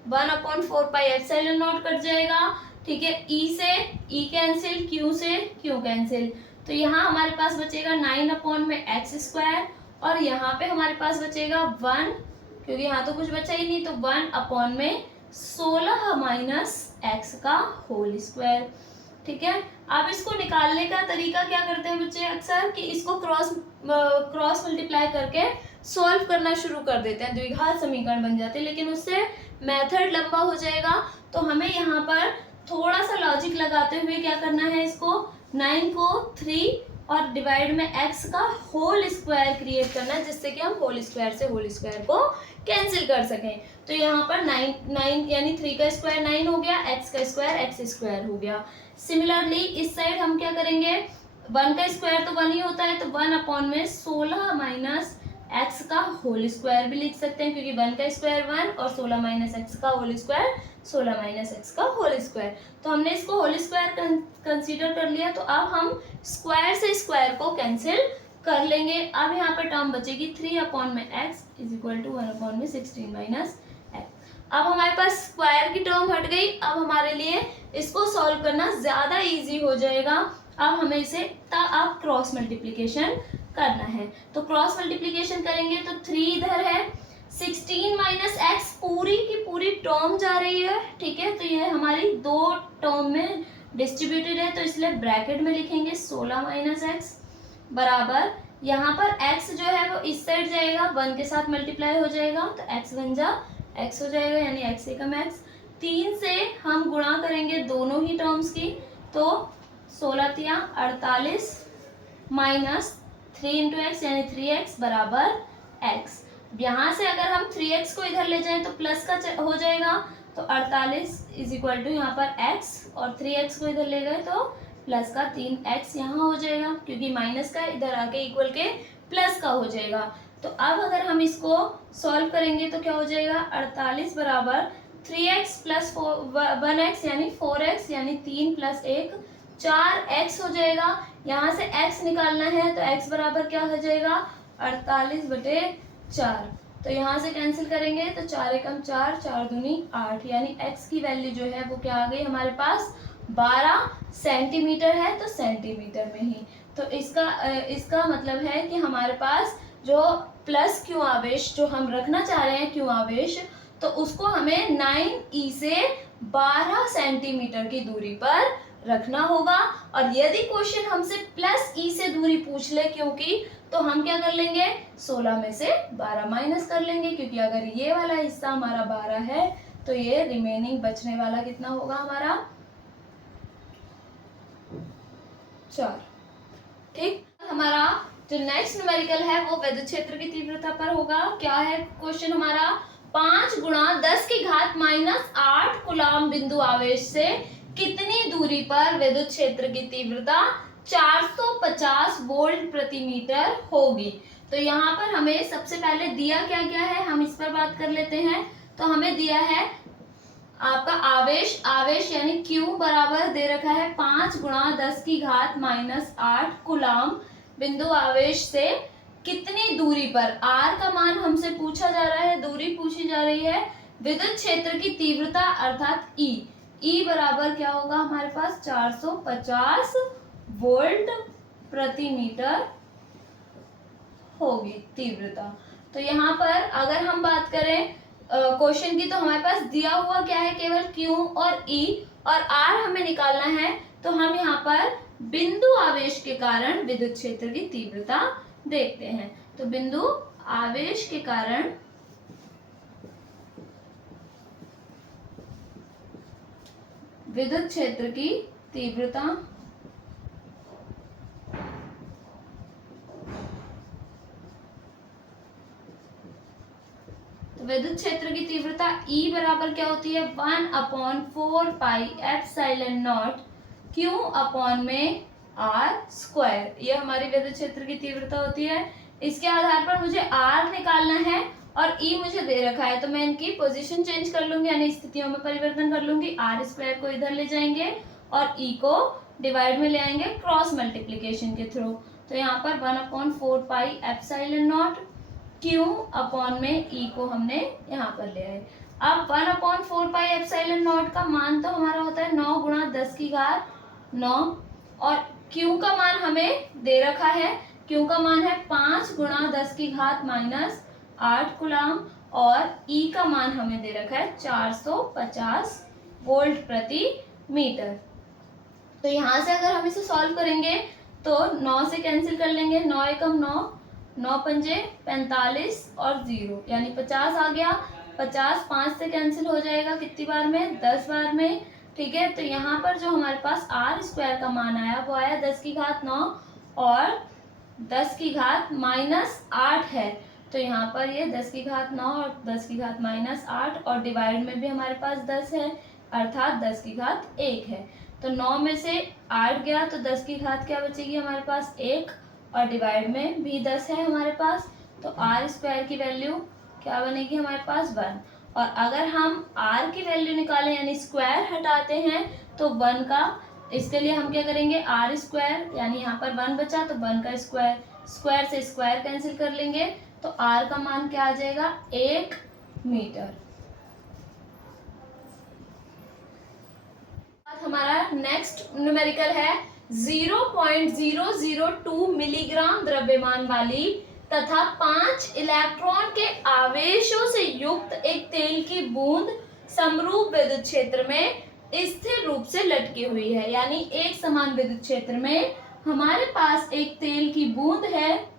1/4 पाई एप्सिलॉन नॉट कट जाएगा। ठीक है, E से E कैंसिल, Q से Q कैंसिल, तो यहाँ हमारे पास बचेगा 9 अपॉन में एक्स स्क्वायर, और यहाँ पे हमारे पास बचेगा 1, क्योंकि यहाँ तो कुछ बचा ही नहीं, तो 1 अपॉन में 16 माइनस एक्स का होल स्क्वायर। ठीक है, अब इसको निकालने का तरीका क्या करते हैं बच्चे अक्सर, कि इसको क्रॉस मल्टीप्लाई करके सॉल्व करना शुरू कर देते हैं, द्विघात समीकरण बन जाते हैं, लेकिन उससे मेथड लंबा हो जाएगा। तो हमें यहाँ पर थोड़ा सा लॉजिक लगाते हुए क्या करना है, इसको 9 को 3 और डिवाइड में x का होल स्क्वायर क्रिएट करना है, जिससे कि हम होल स्क्वायर से होल स्क्वायर को कैंसिल कर सकें। तो यहाँ पर 9 यानी 3 का स्क्वायर 9 हो गया, x का स्क्वायर x स्क्वायर हो गया। सिमिलरली इस साइड हम क्या करेंगे, 1 का स्क्वायर तो 1 ही होता है, तो 1 अपॉन में 16 माइनस x का होल स्क्वायर भी लिख सकते हैं, क्योंकि 1 का स्क्वायर 1 और 16 माइनस x का होल स्क्वायर 16 माइनस x का होल स्क्वायर। तो हमने इसको होल स्क्वायर कंसीडर कर लिया, तो अब हम स्क्वायर से स्क्वायर को कैंसिल कर लेंगे। अब यहाँ पर टर्म बचेगी 3 अपॉन में x is equal to 1 upon में 16 माइनस x। अब हमारे पास स्क्वायर की टर्म हट गई, अब हमारे लिए इसको सॉल्व करना ज़्यादा ईजी हो जाएगा। अब हमें इसे अब क्रॉस मल्टीप्लीकेशन करना है, तो क्रॉस मल्टीप्लीकेशन करेंगे तो 3 इधर है, 16 माइनस एक्स पूरी की पूरी टर्म जा रही है। ठीक है, तो ये हमारी दो टर्म में डिस्ट्रीब्यूटेड है, तो इसलिए ब्रैकेट में लिखेंगे 16 माइनस एक्स बराबर, यहाँ पर x जो है वो इस साइड जाएगा, 1 के साथ मल्टीप्लाई हो जाएगा, तो x बन जा x हो जाएगा, यानी x एकम x। 3 से हम गुणा करेंगे दोनों ही टर्म्स की, तो 16 तिया 48 माइनस 3 इंटू एक्स यानी 3x बराबर x। यहाँ से अगर हम 3x को इधर ले जाएं तो प्लस का हो जाएगा, तो 48 इज इक्वल टू यहाँ पर x, और 3x को इधर ले गए तो प्लस का 3x यहाँ हो जाएगा, क्योंकि माइनस का इधर आके इक्वल के प्लस का हो जाएगा। तो अब अगर हम इसको सॉल्व करेंगे तो क्या हो जाएगा, 48 बराबर 3x प्लस 1x यानी 4x यानी 3 प्लस 1 4x हो जाएगा। यहाँ से x निकालना है तो x बराबर क्या हो जाएगा, 48/4। तो यहाँ से कैंसिल करेंगे तो 4 एकम 4 4 दूनी 8, यानी x की वैल्यू जो है वो क्या आ गई हमारे पास 12 सेंटीमीटर है, तो सेंटीमीटर में ही। तो इसका मतलब है कि हमारे पास जो प्लस क्यू आवेश जो हम रखना चाह रहे हैं क्यू आवेश, तो उसको हमें 9e से 12 सेंटीमीटर की दूरी पर रखना होगा। और यदि क्वेश्चन हमसे प्लस e से दूरी पूछ ले क्योंकि, तो हम क्या कर लेंगे 16 में से 12 माइनस कर लेंगे, क्योंकि अगर ये वाला हिस्सा हमारा 12 है तो ये रिमेनिंग बचने वाला कितना होगा हमारा 4। ठीक, हमारा जो नेक्स्ट न्यूमेरिकल है वो विद्युत क्षेत्र की तीव्रता पर होगा। क्या है क्वेश्चन हमारा, 5 गुणा 10 की घात -8 कूलाम बिंदु आवेश से कितनी दूरी पर विद्युत क्षेत्र की तीव्रता 450 वोल्ट प्रति मीटर होगी। तो यहाँ पर हमें सबसे पहले दिया क्या क्या है, हम इस पर बात कर लेते हैं। तो हमें दिया है आपका आवेश, आवेश यानी Q बराबर दे रखा है 5 गुणा 10 की घात -8 कूलाम बिंदु आवेश से कितनी दूरी पर, R का मान हमसे पूछा जा रहा है, दूरी पूछी जा रही है, विद्युत क्षेत्र की तीव्रता अर्थात E बराबर क्या होगा हमारे पास 450 वोल्ट प्रति मीटर होगी तीव्रता। तो यहाँ पर अगर हम बात करें क्वेश्चन की, तो हमारे पास दिया हुआ क्या है, केवल Q और E और R हमें निकालना है। तो हम यहाँ पर बिंदु आवेश के कारण विद्युत क्षेत्र की तीव्रता देखते हैं। तो बिंदु आवेश के कारण विद्युत क्षेत्र की तीव्रता विद्युत क्षेत्र की तीव्रता E बराबर क्या होती है 1/4 pi epsilon not Q upon में R²। ये हमारी विद्युत क्षेत्र की तीव्रता होती है। इसके आधार पर मुझे R निकालना है और E मुझे दे रखा है, तो मैं इनकी पोजीशन चेंज कर लूंगी, यानी स्थितियों में परिवर्तन कर लूंगी। R² को इधर ले जाएंगे और E को डिवाइड में ले आएंगे क्रॉस मल्टीप्लीकेशन के थ्रू। तो यहाँ पर 1/4 pi epsilon not Q upon में E को हमने यहाँ पर ले आए। अब 1/4 पाई एप्सिलॉन नॉट का मान तो हमारा होता है 9 गुणा 10 की घात 9 और Q का मान हमें दे रखा है, Q का मान है 5 गुणा 10 की घात -8 कूलाम और E का मान हमें दे रखा है 450 वोल्ट प्रति मीटर। तो यहाँ से अगर हम इसे सॉल्व करेंगे तो 9 से कैंसिल कर लेंगे, 9 एकम 9, 9 पंजे 45 और 0 यानी 50 आ गया। 50 5 से कैंसिल हो जाएगा कितनी बार में, 10 बार में। ठीक है, तो यहाँ पर जो हमारे पास R² का मान आया वो आया 10 की घात 9 और 10 की घात -8 है। तो यहाँ पर ये 10 की घात 9 और 10 की घात -8 और डिवाइड में भी हमारे पास 10 है, अर्थात 10 की घात 1 है। तो 9 में से 8 गया तो 10 की घात क्या बचेगी हमारे पास 1 और डिवाइड में भी 10 है हमारे पास। तो R² की वैल्यू क्या बनेगी हमारे पास 1। और अगर हम R की वैल्यू निकालें यानी स्क्वायर हटाते हैं तो 1 का, इसके लिए हम क्या करेंगे R² यानी यहाँ पर 1 बचा तो 1 का स्क्वायर, स्क्वायर से स्क्वायर कैंसिल कर लेंगे तो R का मान क्या आ जाएगा 1 मीटर। हमारा नेक्स्ट न्यूमेरिकल है 0.002 मिलीग्राम द्रव्यमान वाली तथा 5 इलेक्ट्रॉन के आवेशों से युक्त एक तेल की बूंद समरूप विद्युत क्षेत्र में स्थिर रूप से लटकी हुई है। यानी एक समान विद्युत क्षेत्र में हमारे पास एक तेल की बूंद है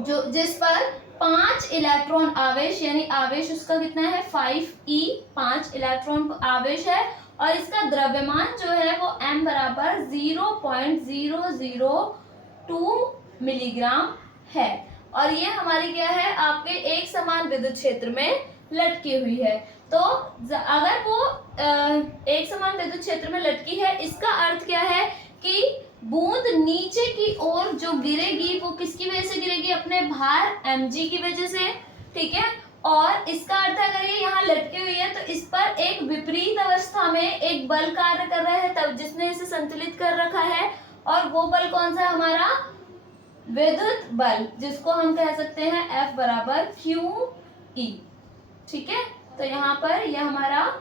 जो जिस पर 5 इलेक्ट्रॉन आवेश, यानी आवेश उसका कितना है 5e, 5 इलेक्ट्रॉन आवेश है और इसका द्रव्यमान जो है वो m बराबर 0.002 मिलीग्राम है। और ये हमारी क्या है आपके एक समान विद्युत क्षेत्र में लटकी हुई है। तो अगर वो एक समान विद्युत क्षेत्र में लटकी है, इसका अर्थ क्या है कि बूंद नीचे की ओर जो गिरेगी वो किसकी वजह से गिरेगी, अपने भार mg की वजह से। ठीक है, और इसका अर्थ अगर ये यहाँ लटकी हुई है तो इस पर एक विपरीत अवस्था में एक बल कार्य कर रहा है, तब जिसने इसे संतुलित कर रखा है। और वो बल कौन सा है हमारा विद्युत बल, जिसको हम कह सकते हैं F बराबर QE। ठीक है, तो यहाँ पर यह हमारा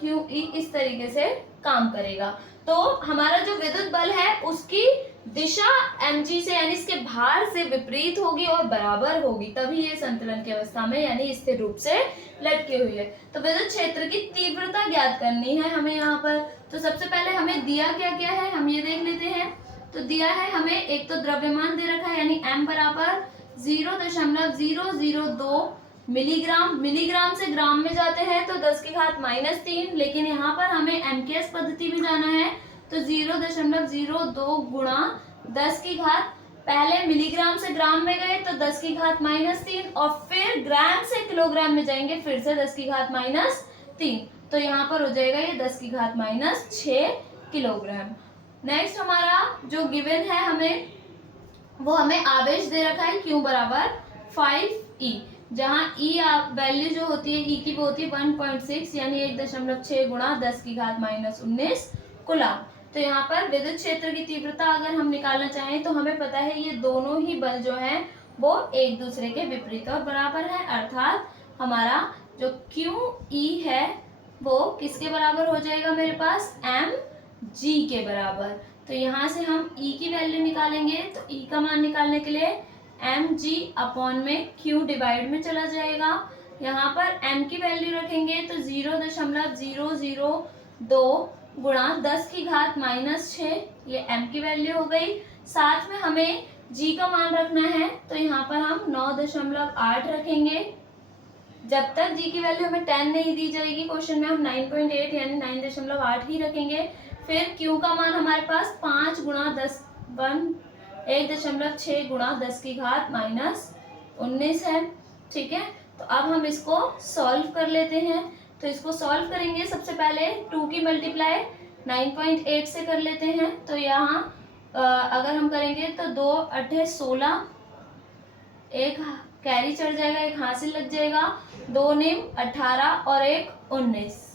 QE इस तरीके से काम करेगा। तो हमारा जो विद्युत बल है उसकी दिशा mg से यानी इसके भार से विपरीत होगी और बराबर होगी, तभी ये संतुलन की अवस्था में यानी स्थिर रूप से लटकी हुई है। तो विद्युत क्षेत्र की तीव्रता ज्ञात करनी है हमें यहाँ पर। तो सबसे पहले हमें दिया क्या क्या है हम ये देख लेते हैं। तो दिया है हमें एक तो द्रव्यमान दे रखा है यानी m बराबर 0.002 मिलीग्राम, मिलीग्राम से ग्राम में जाते हैं तो 10 की घात -3, लेकिन यहाँ पर हमें MKS पद्धति में जाना है तो 0.02 गुणा 10 की घात, पहले मिलीग्राम से ग्राम में गए तो 10 की घात -3 और फिर ग्राम से किलोग्राम में जाएंगे फिर से 10 की घात -3, तो यहाँ पर हो जाएगा ये 10 की घात -6 किलोग्राम। नेक्स्ट हमारा जो गिवन है हमें वो हमें आवेश दे रखा है Q बराबर 5e, जहाँ ई वैल्यू जो होती है ई की वो होती है 1.6 यानी 1.6 गुणा 10 की घात -19 कूलाम। तो यहाँ पर विद्युत क्षेत्र की तीव्रता अगर हम निकालना चाहें तो हमें पता है ये दोनों ही बल जो हैं वो एक दूसरे के विपरीत और बराबर है, अर्थात हमारा जो क्यू ई है वो किसके बराबर हो जाएगा मेरे पास एम जी के बराबर। तो यहाँ से हम ई की वैल्यू निकालेंगे तो ई का मान निकालने के लिए एम जी अपॉन में क्यू डिवाइड में चला जाएगा। यहाँ पर एम की वैल्यू रखेंगे तो 0.002 गुणा 10 की घात -6 ये एम की वैल्यू हो गई। साथ में हमें जी का मान रखना है तो यहाँ पर हम 9.8 रखेंगे। जब तक जी की वैल्यू हमें 10 नहीं दी जाएगी क्वेश्चन में हम 9.8 यानी 9.8 ही रखेंगे। फिर क्यू का मान हमारे पास 5 गुणा 10 1.6 गुणा 10 की घात -19 है। ठीक है, तो अब हम इसको सॉल्व कर लेते हैं। तो इसको सॉल्व करेंगे, सबसे पहले 2 की मल्टीप्लाई 9.8 से कर लेते हैं। तो यहाँ अगर हम करेंगे तो 2 8 16, एक कैरी चढ़ जाएगा, एक हासिल लग जाएगा, 2 निम 18 और एक 19।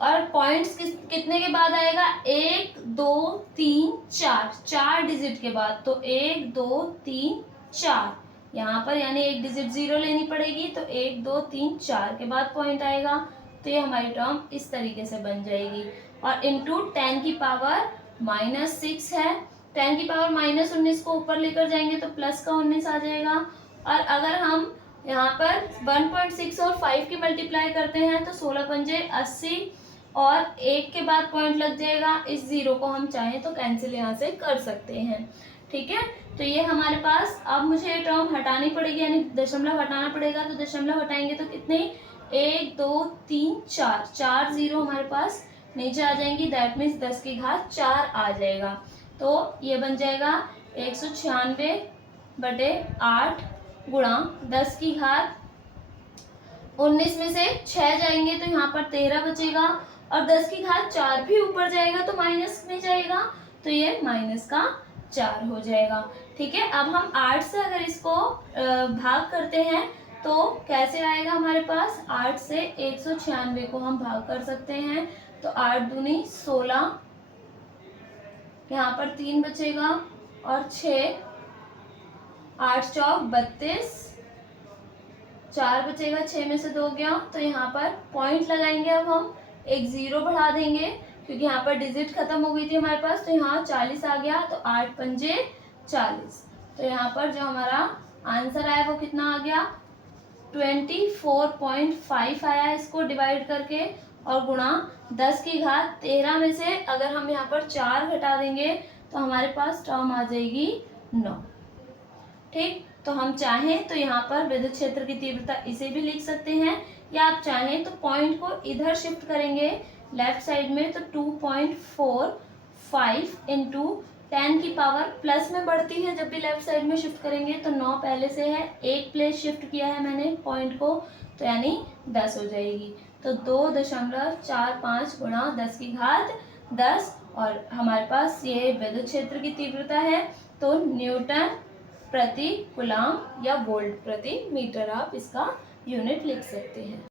और पॉइंट्स कितने के बाद आएगा 1 2 3 4, 4 डिजिट के बाद। तो 1 2 3 4 यहाँ पर यानी एक डिजिट 0 लेनी पड़ेगी तो 1 2 3 4 के बाद पॉइंट आएगा। तो ये हमारी टर्म इस तरीके से बन जाएगी। और इंटू 10 की पावर -6 है, 10 की पावर -19 को ऊपर लेकर जाएंगे तो प्लस का 19 आ जाएगा। और अगर हम यहाँ पर 1.6 और 5 की मल्टीप्लाई करते हैं तो 16 पंजे 80 और एक के बाद पॉइंट लग जाएगा। इस जीरो को हम चाहें तो कैंसिल यहाँ से कर सकते हैं। ठीक है, तो ये हमारे पास अब मुझे ये टर्म हटानी पड़ेगी यानी दशमलव हटाना पड़ेगा। तो दशमलव हटाएंगे तो कितने 1 2 3 4, 4 जीरो हमारे पास नीचे आ जाएंगी। दैट मीन्स 10 की घात 4 आ जाएगा। तो ये बन जाएगा 196/8 गुणा 10 की घात 19 में से 6 जाएंगे तो यहाँ पर 13 बचेगा और 10 की घात 4 भी ऊपर जाएगा तो माइनस में जाएगा तो ये -4 हो जाएगा। ठीक है, अब हम 8 से अगर इसको भाग करते हैं तो कैसे आएगा हमारे पास 8 से 196 को हम भाग कर सकते हैं। तो 8 दूनी 16, यहाँ पर 3 बचेगा और 6, 8 चौक 32, 4 बचेगा, 6 में से 2 गया तो यहाँ पर पॉइंट लगाएंगे। अब हम एक 0 बढ़ा देंगे क्योंकि यहाँ पर डिजिट खत्म हो गई थी हमारे पास। तो यहाँ 40 आ गया तो 8 पंजे 40। तो यहाँ पर जो हमारा आंसर आया वो कितना आ गया 24.5 आया। इसको डिवाइड करके और गुणा 10 की घात 13 में से अगर हम यहाँ पर 4 घटा देंगे तो हमारे पास टर्म आ जाएगी 9। ठीक, तो हम चाहें तो यहाँ पर विद्युत क्षेत्र की तीव्रता इसे भी लिख सकते हैं या आप चाहें तो पॉइंट को इधर शिफ्ट करेंगे लेफ्ट साइड में तो 2.45 इंटू 10 की पावर प्लस में बढ़ती है जब भी लेफ्ट साइड में शिफ्ट करेंगे। तो 9 पहले से है, एक प्लेस शिफ्ट किया है मैंने पॉइंट को तो यानी 10 हो जाएगी। तो 2.45 गुणा 10 की घात 10 और हमारे पास ये विद्युत क्षेत्र की तीव्रता है। तो न्यूटन प्रति कूलाम या वोल्ट प्रति मीटर आप इसका यूनिट लिख सकते हैं।